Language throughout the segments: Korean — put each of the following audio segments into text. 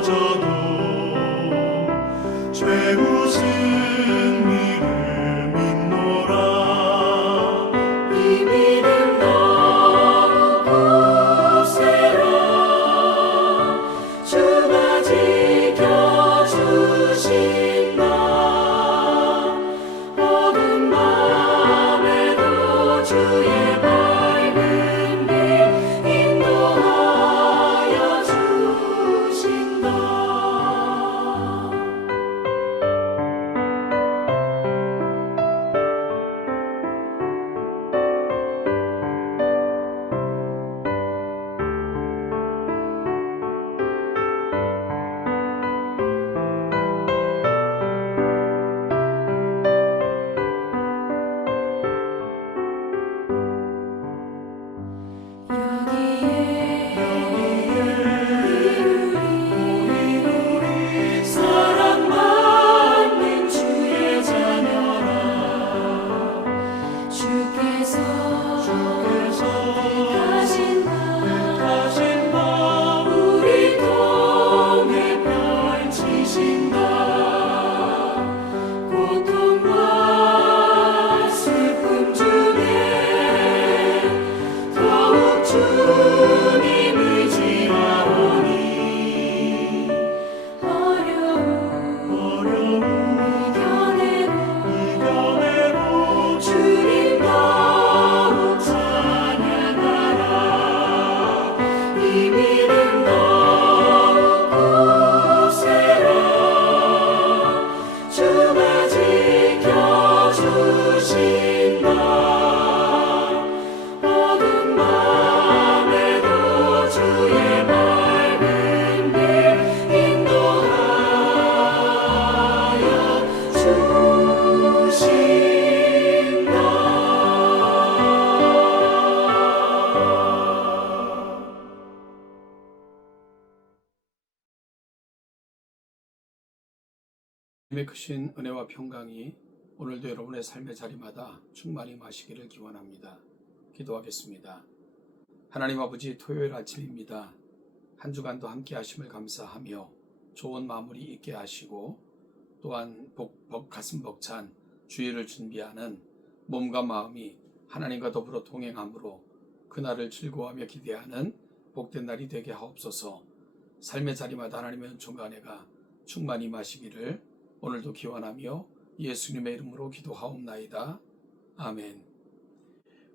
넘어져도 최후 승리를 믿노라. 이 믿음 너무 굳세라. 주가 지켜주신다. 어두운 밤에도 주의 밝은 빛 인도하여 주신다. 우리 사랑받는 주의 자녀라. 주께서 뜻하신 바 우리 통해 펼치신다. 고통과 슬픔 중에 더욱 주님 의지하오니 어려움 이겨내고 주님 더욱 찬양하라. 이 믿음 더욱 굳세라. 주가 지켜주신다. 어두운 밤에도 주의 밝은 빛 인도하여 주신다. 하나님의 크신 은혜와 평강이 오늘도 여러분의 삶의 자리마다 충만히 마시기를 기원합니다. 기도하겠습니다. 하나님 아버지, 토요일 아침입니다. 한 주간도 함께 하심을 감사하며 좋은 마무리 있게 하시고 또한 가슴 벅찬 주일을 준비하는 몸과 마음이 하나님과 더불어 동행함으로 그날을 즐거워하며 기대하는 복된 날이 되게 하옵소서. 삶의 자리마다 하나님의 은총과 은혜가 충만히 마시기를 오늘도 기원하며 예수님의 이름으로 기도하옵나이다. 아멘.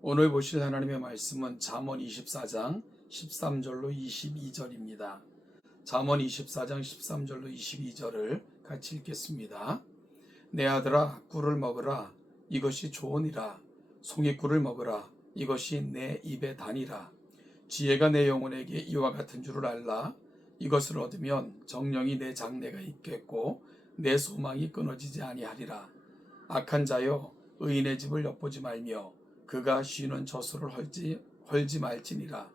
오늘 보실 하나님의 말씀은 잠언 24장 13절로 22절입니다. 잠언 24장 13절로 22절을 같이 읽겠습니다. 내 아들아, 꿀을 먹으라. 이것이 좋으니라. 송이꿀을 먹으라. 이것이 내 입에 다니라. 지혜가 내 영혼에게 이와 같은 줄을 알라. 이것을 얻으면 정령이 내 장래가 있겠고 내 소망이 끊어지지 아니하리라. 악한 자여, 의인의 집을 엿보지 말며 그가 쉬는 저수를 헐지 말지니라.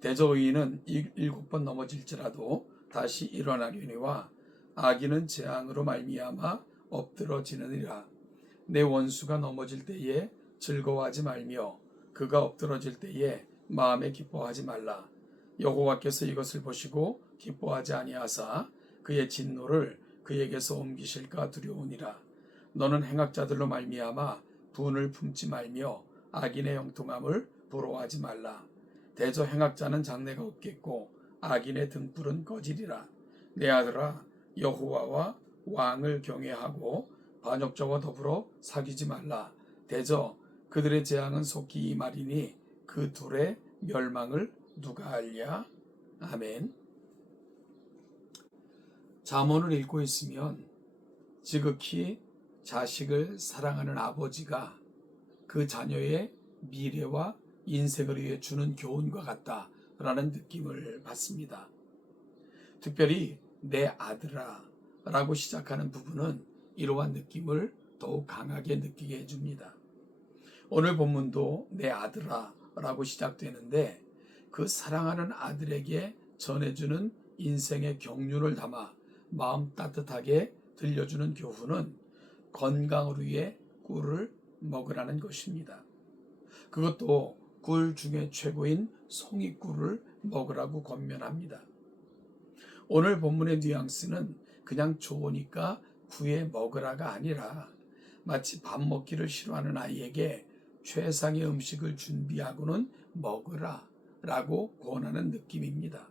대저 의인은 7번 넘어질지라도 다시 일어나려니와 악인은 재앙으로 말미암아 엎드러지느니라. 내 원수가 넘어질 때에 즐거워하지 말며 그가 엎드러질 때에 마음에 기뻐하지 말라. 여호와께서 이것을 보시고 기뻐하지 아니하사 그의 진노를 그에게서 옮기실까 두려우니라. 너는 행악자들로 말미암아 분을 품지 말며 악인의 형통함을 부러워하지 말라. 대저 행악자는 장래가 없겠고 악인의 등불은 꺼지리라. 내 아들아, 여호와와 왕을 경외하고 반역자와 더불어 사귀지 말라. 대저 그들의 재앙은 속히 임하리니 그 둘의 멸망을 누가 알랴? 아멘. 잠언을 읽고 있으면 지극히 자식을 사랑하는 아버지가 그 자녀의 미래와 인생을 위해 주는 교훈과 같다라는 느낌을 받습니다. 특별히 내 아들아 라고 시작하는 부분은 이러한 느낌을 더욱 강하게 느끼게 해줍니다. 오늘 본문도 내 아들아 라고 시작되는데 그 사랑하는 아들에게 전해주는 인생의 경륜을 담아 마음 따뜻하게 들려주는 교훈은 건강을 위해 꿀을 먹으라는 것입니다. 그것도 꿀 중에 최고인 송이꿀을 먹으라고 권면합니다. 오늘 본문의 뉘앙스는 그냥 좋으니까 구해 먹으라가 아니라 마치 밥 먹기를 싫어하는 아이에게 최상의 음식을 준비하고는 먹으라 라고 권하는 느낌입니다.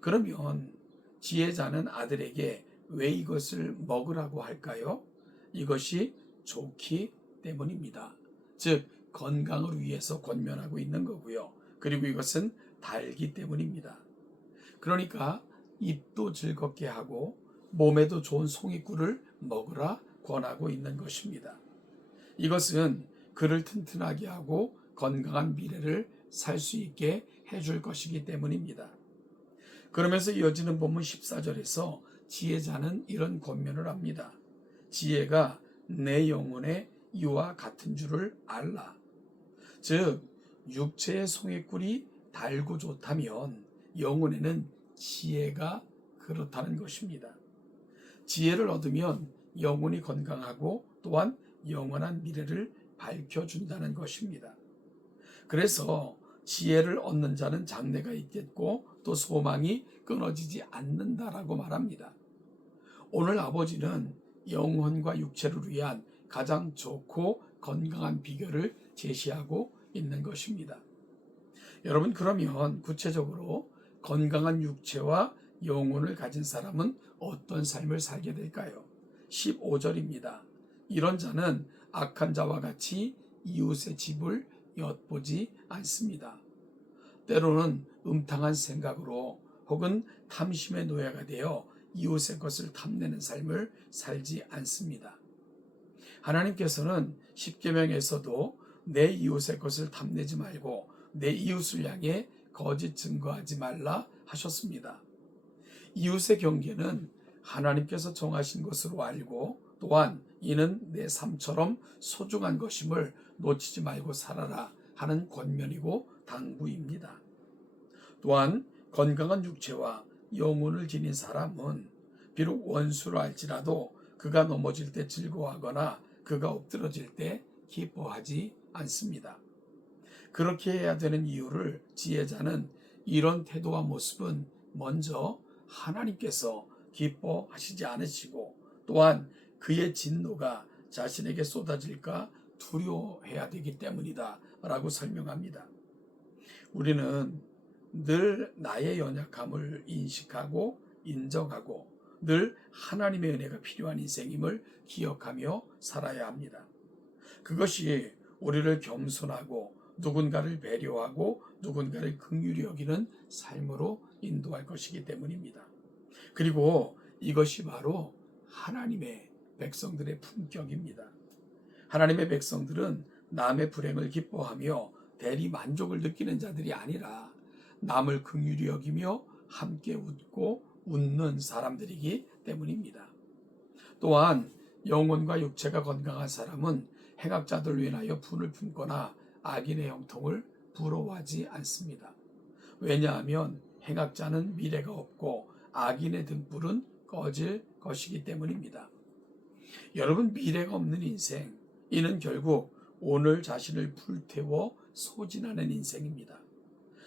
그러면 지혜자는 아들에게 왜 이것을 먹으라고 할까요? 이것이 좋기 때문입니다. 즉 건강을 위해서 권면하고 있는 거고요. 그리고 이것은 달기 때문입니다. 그러니까 입도 즐겁게 하고 몸에도 좋은 송이꿀을 먹으라 권하고 있는 것입니다. 이것은 그를 튼튼하게 하고 건강한 미래를 살 수 있게 해줄 것이기 때문입니다. 그러면서 이어지는 본문 14절에서 지혜자는 이런 권면을 합니다. 지혜가 내 영혼의 이와 같은 줄을 알라. 즉 육체의 송이꿀이 달고 좋다면 영혼에는 지혜가 그렇다는 것입니다. 지혜를 얻으면 영혼이 건강하고 또한 영원한 미래를 밝혀준다는 것입니다. 그래서 지혜를 얻는 자는 장래가 있겠고 또 소망이 끊어지지 않는다라고 말합니다. 오늘 아버지는 영혼과 육체를 위한 가장 좋고 건강한 비결을 제시하고 있는 것입니다. 여러분, 그러면 구체적으로 건강한 육체와 영혼을 가진 사람은 어떤 삶을 살게 될까요? 15절입니다. 이런 자는 악한 자와 같이 이웃의 집을 엿보지 않습니다. 때로는 음탕한 생각으로 혹은 탐심의 노예가 되어 이웃의 것을 탐내는 삶을 살지 않습니다. 하나님께서는 십계명에서도 내 이웃의 것을 탐내지 말고 내 이웃을 향해 거짓 증거하지 말라 하셨습니다. 이웃의 경계는 하나님께서 정하신 것으로 알고 또한 이는 내 삶처럼 소중한 것임을 놓치지 말고 살아라 하는 권면이고 당부입니다. 또한 건강한 육체와 영혼을 지닌 사람은 비록 원수로 할지라도 그가 넘어질 때 즐거워하거나 그가 엎드러질 때 기뻐하지 않습니다. 그렇게 해야 되는 이유를 지혜자는 이런 태도와 모습은 먼저 하나님께서 기뻐하시지 않으시고 또한 그의 진노가 자신에게 쏟아질까 두려워해야 되기 때문이다 라고 설명합니다. 우리는 늘 나의 연약함을 인식하고 인정하고 늘 하나님의 은혜가 필요한 인생임을 기억하며 살아야 합니다. 그것이 우리를 겸손하고 누군가를 배려하고 누군가를 긍휼히 여기는 삶으로 인도할 것이기 때문입니다. 그리고 이것이 바로 하나님의 백성들의 품격입니다. 하나님의 백성들은 남의 불행을 기뻐하며 대리 만족을 느끼는 자들이 아니라 남을 긍휼히 여기며 함께 웃고 웃는 사람들이기 때문입니다. 또한 영혼과 육체가 건강한 사람은 행악자들을 위하여 분을 품거나 악인의 형통을 부러워하지 않습니다. 왜냐하면 행악자는 미래가 없고 악인의 등불은 꺼질 것이기 때문입니다. 여러분, 미래가 없는 인생, 이는 결국 오늘 자신을 불태워 소진하는 인생입니다.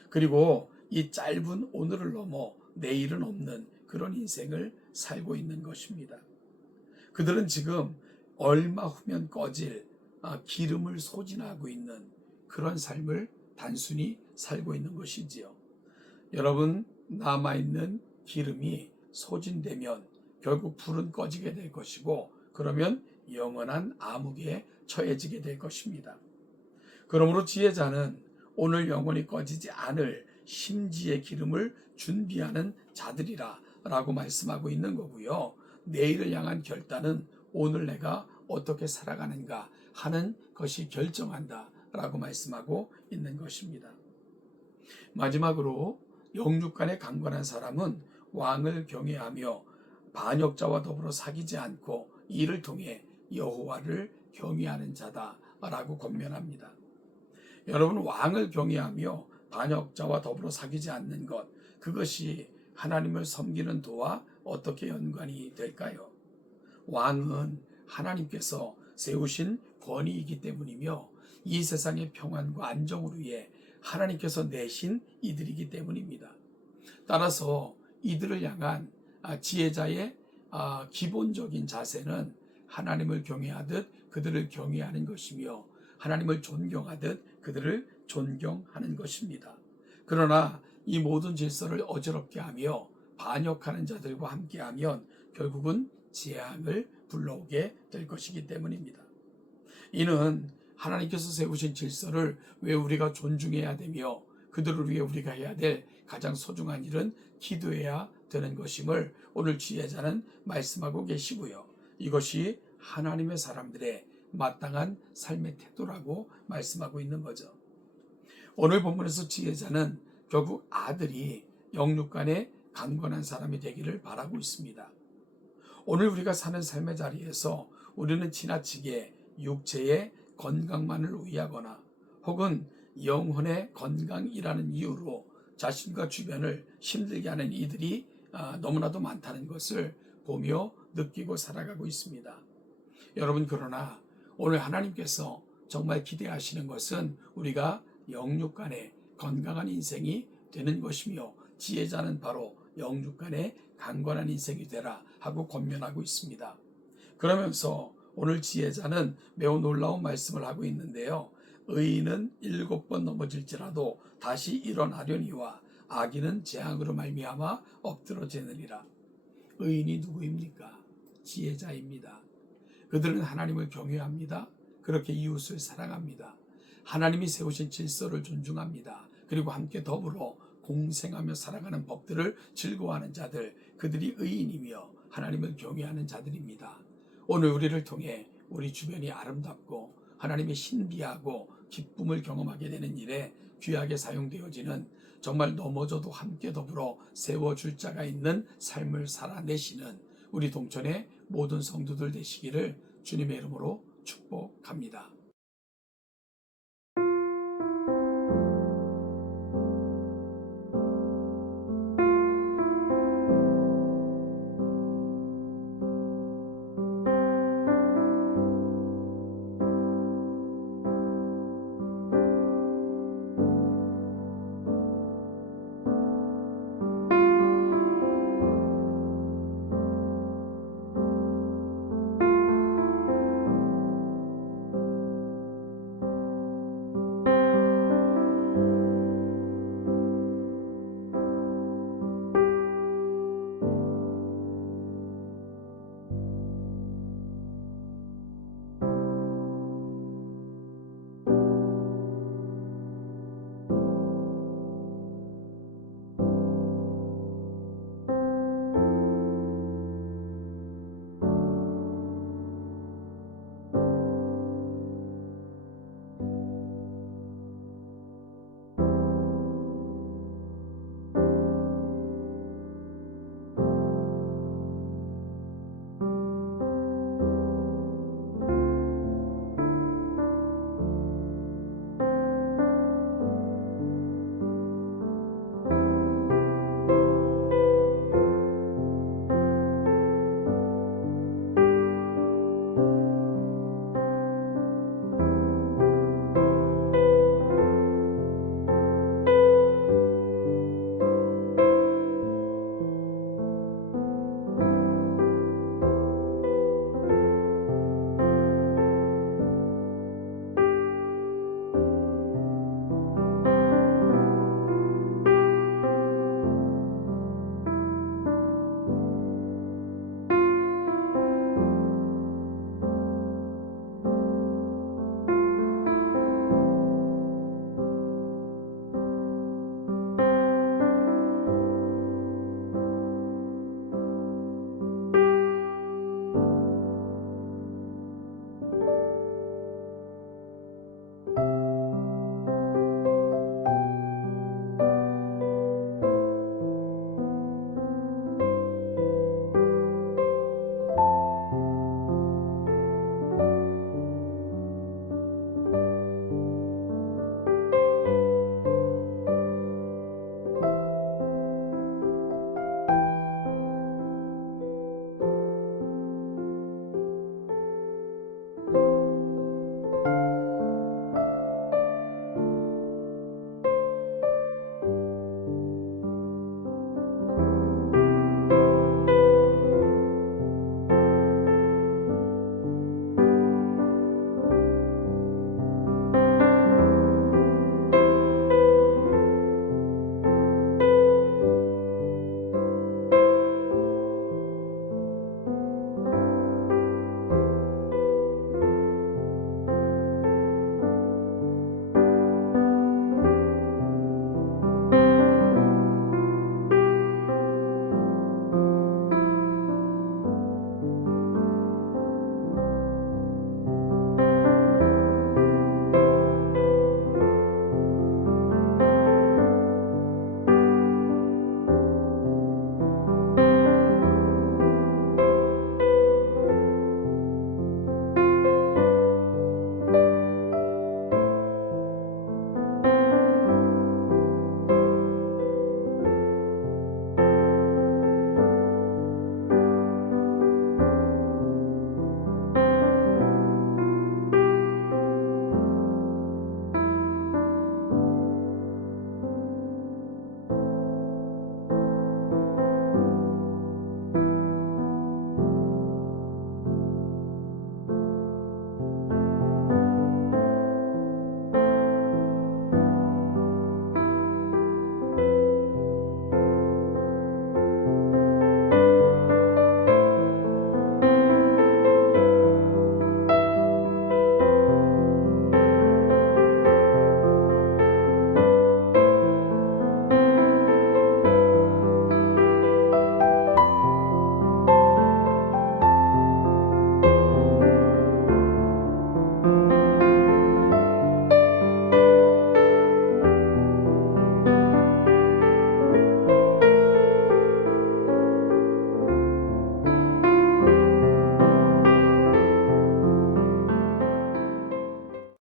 그리고 이 짧은 오늘을 넘어 내일은 없는 그런 인생을 살고 있는 것입니다. 그들은 지금 얼마 후면 꺼질 기름을 소진하고 있는 그런 삶을 단순히 살고 있는 것이지요. 여러분, 남아있는 기름이 소진되면 결국 불은 꺼지게 될 것이고 그러면 영원한 암흑에 처해지게 될 것입니다. 그러므로 지혜자는 오늘 영원히 꺼지지 않을 심지의 기름을 준비하는 자들이라 라고 말씀하고 있는 거고요. 내일을 향한 결단은 오늘 내가 어떻게 살아가는가 하는 것이 결정한다 라고 말씀하고 있는 것입니다. 마지막으로 영육간에 강건한 사람은 왕을 경외하며 반역자와 더불어 사귀지 않고 이를 통해 여호와를 경외하는 자다라고 권면합니다. 여러분, 왕을 경외하며 반역자와 더불어 사귀지 않는 것, 그것이 하나님을 섬기는 도와 어떻게 연관이 될까요? 왕은 하나님께서 세우신 권위이기 때문이며 이 세상의 평안과 안정을 위해 하나님께서 내신 이들이기 때문입니다. 따라서 이들을 향한 지혜자의 기본적인 자세는 하나님을 경외하듯 그들을 경외하는 것이며 하나님을 존경하듯 그들을 존경하는 것입니다. 그러나 이 모든 질서를 어지럽게 하며 반역하는 자들과 함께하면 결국은 재앙을 불러오게 될 것이기 때문입니다. 이는 하나님께서 세우신 질서를 왜 우리가 존중해야 되며 그들을 위해 우리가 해야 될 가장 소중한 일은 기도해야 되는 것임을 오늘 지혜자는 말씀하고 계시고요. 이것이 하나님의 사람들의 마땅한 삶의 태도라고 말씀하고 있는 거죠. 오늘 본문에서 지혜자는 결국 아들이 영육간에 강건한 사람이 되기를 바라고 있습니다. 오늘 우리가 사는 삶의 자리에서 우리는 지나치게 육체의 건강만을 위하거나 혹은 영혼의 건강이라는 이유로 자신과 주변을 힘들게 하는 이들이 너무나도 많다는 것을 보며 느끼고 살아가고 있습니다. 여러분, 그러나 오늘 하나님께서 정말 기대하시는 것은 우리가 영육간의 건강한 인생이 되는 것이며 지혜자는 바로 영육간의 강건한 인생이 되라 하고 권면하고 있습니다. 그러면서 오늘 지혜자는 매우 놀라운 말씀을 하고 있는데요. 의인은 7번 넘어질지라도 다시 일어나려니와 악인은 재앙으로 말미암아 엎드러지느니라. 의인이 누구입니까? 지혜자입니다. 그들은 하나님을 경외합니다. 그렇게 이웃을 사랑합니다. 하나님이 세우신 질서를 존중합니다. 그리고 함께 더불어 공생하며 살아가는 법들을 즐거워하는 자들, 그들이 의인이며 하나님을 경외하는 자들입니다. 오늘 우리를 통해 우리 주변이 아름답고 하나님의 신비하고 기쁨을 경험하게 되는 일에 귀하게 사용되어지는 정말 넘어져도 함께 더불어 세워줄 자가 있는 삶을 살아내시는 우리 동천의 모든 성도들 되시기를 주님의 이름으로 축복합니다.